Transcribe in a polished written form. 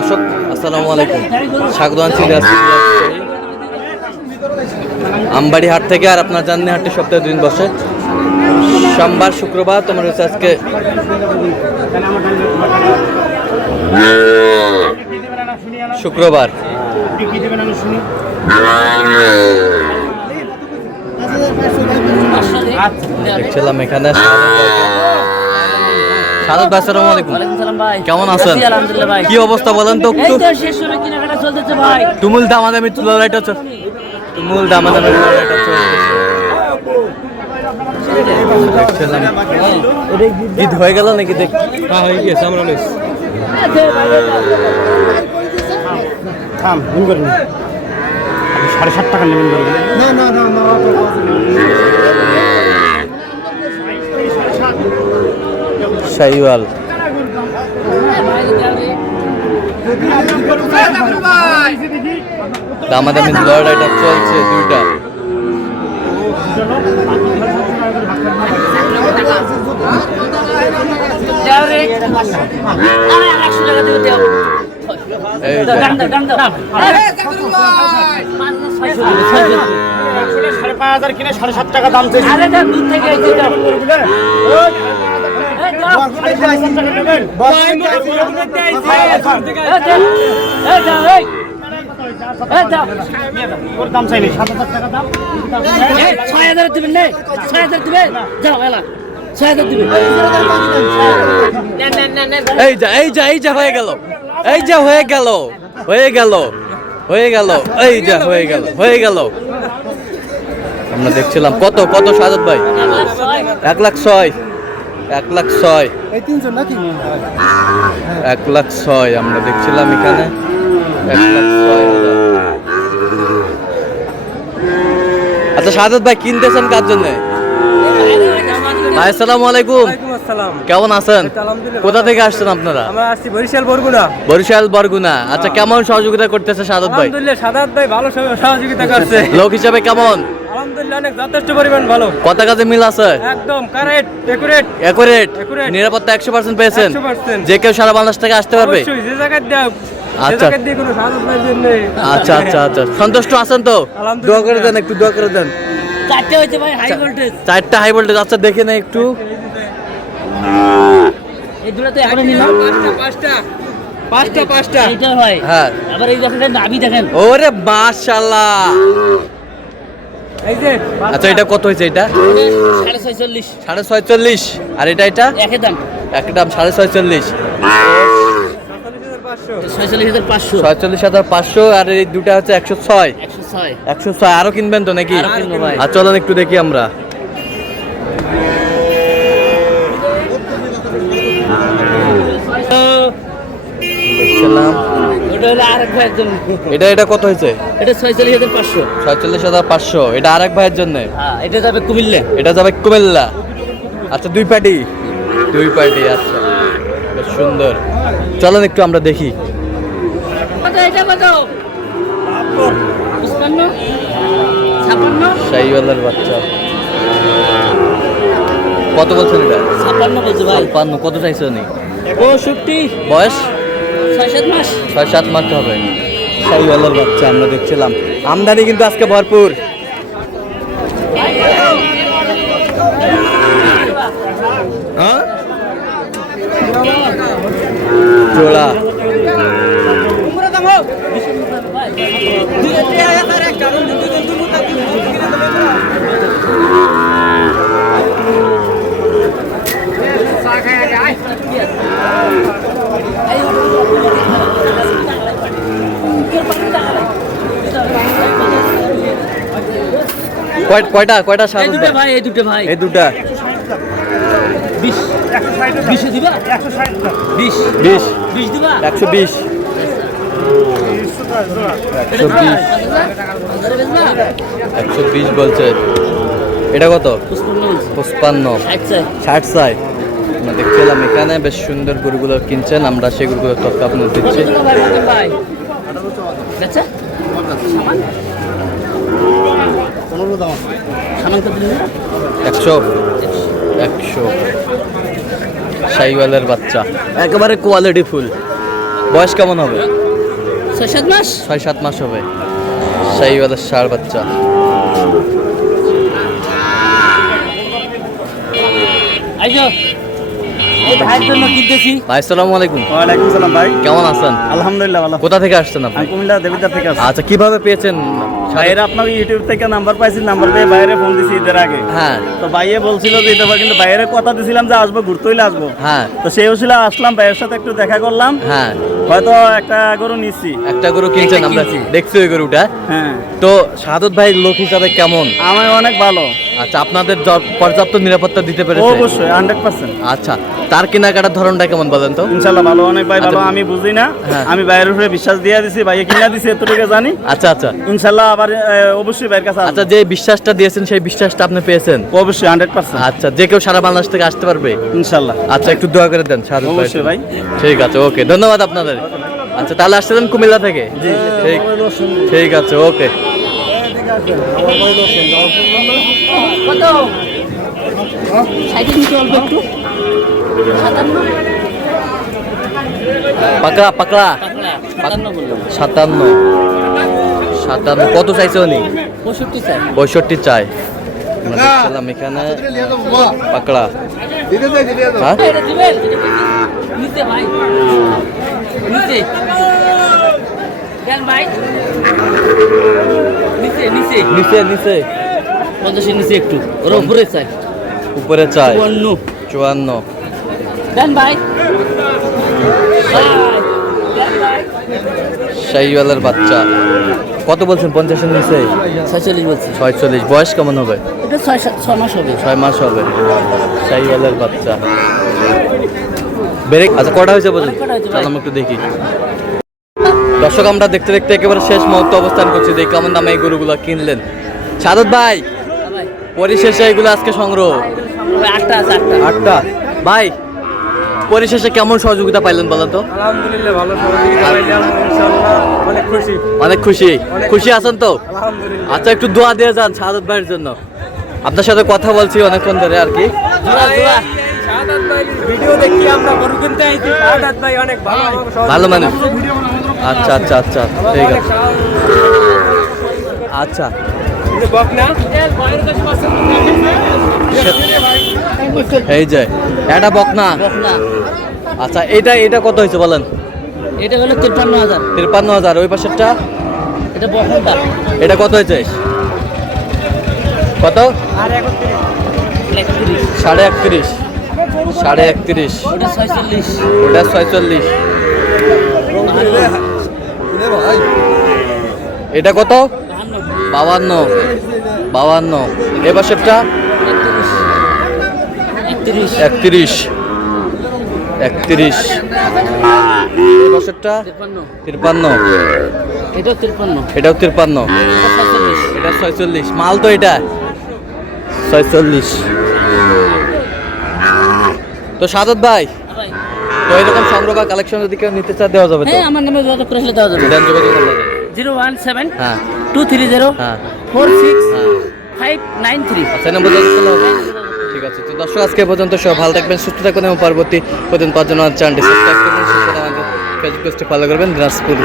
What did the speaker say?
দর্শক আসসালামু আলাইকুম, স্বাগত আছি আমবাড়ি হাট থেকে। আর আপনার জাননি হাটটি সপ্তাহে 2 দিন বসে, সোমবার শুক্রবার। তোমার হচ্ছে আজকে শুক্রবার। দেখছিলাম এখানে কেমন আছেন? কি অবস্থা বলেন তো একটু? তুমুল দামাদামি লড়াইটা তুমুল দামাদামি লড়াইটা দেখছিলাম। ঈদ হয়ে গেল নাকি? দেখ হয়ে গেছে। আমরা 7.5 টাকা নেবেন। শাহিওয়াল দামাদামি লড়াইটা চলছে দুইটা। কিনে 7.5 টাকা দাম চাইনি। 7,000 টাকা দাম। 6,000 দিবেন না? 6,000 দিবেন? যাও এলা 6,000 দিবেন। এই যা এই যা এই যা হয়ে গেল, এই যা হয়ে গেল, হয়ে গেল, হয়ে গেল, এই যা হয়ে গেল, হয়ে গেল। আমরা দেখছিলাম কত কত সাজাদ ভাই 1,06,000, 1,06,000, 1,06,000 আমরা দেখছিলাম এখানে 1,06,000। আচ্ছা সাজাদ ভাই কিনতেছেন কার জন্য? আসসালামু আলাইকুম। কেমন আছেন? কোথা থেকে আসছেন আপনারা? আমরা আসছি বরিশাল বরগুনা। বরিশাল বরগুনা। আচ্ছা কেমন সহযোগিতা করতেছে সাদাত ভাই? আলহামদুলিল্লাহ সাদাত ভাই ভালো সহযোগিতা করছে। লোক হিসাবে কেমন? আলহামদুলিল্লাহ অনেক যথেষ্ট পরিমাণ ভালো। কথা কাজে মিল আছে? একদম কারেক্ট একুরেট। নিরাপত্তা 100% পেয়েছেন? 100%। যে কেউ সারা বাংলাদেশ থেকে আসতে পারবে? অবশ্যই যে জায়গায় দাও। আচ্ছা আচ্ছা আচ্ছা আচ্ছা সন্তুষ্ট আছেন তো? দোয়া করে দেন, একটু দোয়া করে দেন। 4টে হইছে ভাই হাই ভোল্টেজ। 4টা হাই ভোল্টেজ। আচ্ছা দেখে না একটু। এই দুটো তো এখনো নিলাম। 5টা এইটা ভাই। হ্যাঁ আবার এই দেখেন নাভি দেখেন। ওরে মাশাআল্লাহ। এই যে আচ্ছা এটা কত হয়েছে? এটা 46.5। 46.5। আর এটা একই দাম। একদম 46.5। 46,500। 46,500। আর এই দুটা হচ্ছে 106। 106। 106 আরো কিনবেন তো নাকি? আরো কিনবো ভাই। আর চলেন একটু দেখি আমরা। দেখছিলাম ওটা হলো আরেক ভাইয়ের জন্য। এটা কত হয়েছে? এটা 46,500। 46,500। এটা আরেক ভাইয়ের জন্য। হ্যাঁ এটা যাবে কুমিল্লা। এটা যাবে কুমিল্লা। আচ্ছা দুই পার্টি। আচ্ছা বেশ সুন্দর। চলেন একটু আমরা দেখি। কত এটা কত? 55 56 শাহিওয়ালের বাচ্চা কত বলছেন? এটা 56 বলছে ভাই। 56। কত চাইছে উনি? 65। বয়স 6-7 মাস। 6-7 মাস হবে। শাহিওয়ালের বাচ্চা আমরা দেখছিলাম। আমদানি কিন্তু আজকে ভরপুর। হ্যাঁ জোড়া কয়টা এই দুটো ভাই, এই দুটো ভাই। এই দুটা 20 দিবা? 20 দিবা? 120 120 বলছে। এটা কত? 55 60 চাই। আমরা দেখছিলাম এখানে বেশ সুন্দর গরুগুলো কিনছেন, আমরা সেই গরুগুলোর তথ্য আপনাদের দিচ্ছি। একশো শাহিওয়ালের বাচ্চা একেবারে কোয়ালিটি ফুল। বয়স কেমন হবে? 6-7 মাস। 6-7 মাস হবে। শাহিওয়ালের ষাঁড় বাচ্চা। আইজো এই ভাইয়ের জন্য কিনতেছি। ভাই আসসালামু আলাইকুম। ওয়ালাইকুম সালাম ভাই। কেমন আছেন? আলহামদুলিল্লাহ ভালো। কোথা থেকে আসছেন আপনি? আমি কুমিল্লা দেবিদ্বার থেকে আসছি। আচ্ছা, কিভাবে পেয়েছেন? ভাইয়েরা আপনার ইউটিউব থেকে নাম্বার পাইছি, নাম্বার পেয়ে বাইরে ফোন দিছি ঈদের আগে। হ্যাঁ তো ভাইয়ে বলছিল যে এটা কিন্তু বাইরে কথা দিছিলাম যে আসবো, ঘুরতে হইলে আসবো। হ্যাঁ তো সেই ছিল আসলাম, ভাইয়ের সাথে একটু দেখা করলাম। হ্যাঁ, হয়তো একটা গরু নিচ্ছি। একটা গরু কিনছেন, আমরা দেখছি ওই গরুটা। হ্যাঁ, তো শাহাদত ভাই লোক হিসাবে কেমন? আমার অনেক ভালো। আচ্ছা, আপনাদের পর্যাপ্ত নিরাপত্তা দিতে পেরেছে? অবশ্যই 100%। আচ্ছা, তার কেনাকাটার ধরনটা কেমন বলেন তো? ইনশাল্লাহ ভালো, অনেক ভাই ভালো। আচ্ছা। আমি বুঝি না, হ্যাঁ। আমি ভাইয়ের উপরে বিশ্বাস দিয়ে দিছি, ভাইয়ে কিনা দিছি এতটুকু জানি। আচ্ছা আচ্ছা ইনশাল্লাহ আবার অবশ্যই ভাইয়ের কাছে আচ্ছা, আসবো। যে বিশ্বাসটা দিয়েছেন সেই বিশ্বাসটা আপনি পেয়েছেন? অবশ্যই 100%। আচ্ছা, যে কেউ সারা বাংলাদেশ থেকে আসতে পারবে? ইনশাল্লাহ আচ্ছা, একটু দোয়া করে দেন শাহাদত ভাই। অবশ্যই ভাই। ঠিক আছে, ওকে, ধন্যবাদ আপনাদের। আচ্ছা, তাহলে আসছিলেন কুমিল্লা থেকে? ঠিক, ঠিক আছে, ওকে। কত? সাইকেল নিতে অল্প একটু। 57 পাকড়া পাকড়া 57 বললাম। 57 কত চাইছে উনি? 65 চাই। 65 চাই। আমরা দেখছিলাম এখানে পাকড়া। হ্যাঁ, এটা দিবেন? নিচে ভাই, নিচে কেন ভাই? নিচে নিচে নিচে নিচে 50 নিচে একটু, ওর উপরে চাই। উপরে চাই 54 54। দেন ভাই। শাহিওয়ালের বাচ্চা কত বলছেন? 50 এর নিচে? 46 বলছি। 46। বয়স কেমন হবে? এটা 6 মাস হবে। 6 মাস হবে। শাহিওয়ালের বাচ্চা। ব্রেক। আচ্ছা, কটা হয়েছে বলুন? কটা হয়েছে ভাই? চল আমরা একটু দেখি। দর্শক, আমরা দেখতে দেখতে একেবারে শেষ মুহূর্তে অবস্থান করছি। দেখি কেমন দামে এই গরুগুলো কিনলেন। শাহাদত ভাই, ভাই পরিশেষে এগুলো আজকে সংগ্রহ 8টা আছে, 8টা। 8টা। ভাই, পরিশেষে কেমন সহযোগিতা পাইলেন বলেন তো? আলহামদুলিল্লাহ ভালো সহযোগিতা পাইলাম, ইনশাআল্লাহ অনেক খুশি। অনেক খুশি। খুশি আছেন তো? আলহামদুলিল্লাহ। আচ্ছা, একটু দোয়া দিয়ে যান শাহাদত ভাইয়ের জন্য। আপনার সাথে কথা বলছি অনেকক্ষণ ধরে আর কি। জোড়া জোড়া। শাহাদাত ভাই ভিডিও দেখি আমরা গরু কিনতে আইছি। শাহাদাত ভাই অনেক ভালো আমাকে সহযোগিতা ভালো মানুষ। আচ্ছা আচ্ছা আচ্ছা, ঠিক অনেক আছে। আচ্ছা, সাহায্য বকনা এই যে এটা বকনা। বকনা। আচ্ছা, এটা কত হয়েছে বলেন? এটা হলো 53,000। 53,000। ওই পাশেরটা? এটা বকনাটা। এটা কত হয়েছে? কত? আর 31 31.5। 31.5। ওটা 46। ওটা 46। এটা কত? 52। 52। এ পাশেরটা? 31। 31। 31। এ পাশেরটা? 53। এটাও 53। এটাও 53। এটা 46। এটা 46। মাল তো এটা 46। তো শাহাদত ভাই, ভাই তো এরকম সংগ্রহ বা কালেকশন যদি কেউ নিতে চায় দেওয়া যাবে তো? হ্যাঁ, আমার নামে যোগাযোগ করে আসলে দেওয়া যাবে। দেন যোগাযোগ করবেন। 017 হ্যাঁ 230 হ্যাঁ 46 593। আচ্ছা, নম্বর যোগাযোগ করলে হবে? ঠিক আছে। তো দর্শক, আজকে পর্যন্ত সব ভালো থাকবেন, সুস্থ থাকবেন এবং পরবর্তী প্রতিদিন পাওয়ার জন্য চ্যানেলটি সাবস্ক্রাইব করবেন, সুস্থ আমাদের ফেসবুক পেজটি ফলো করবেন। দিনাজপুর।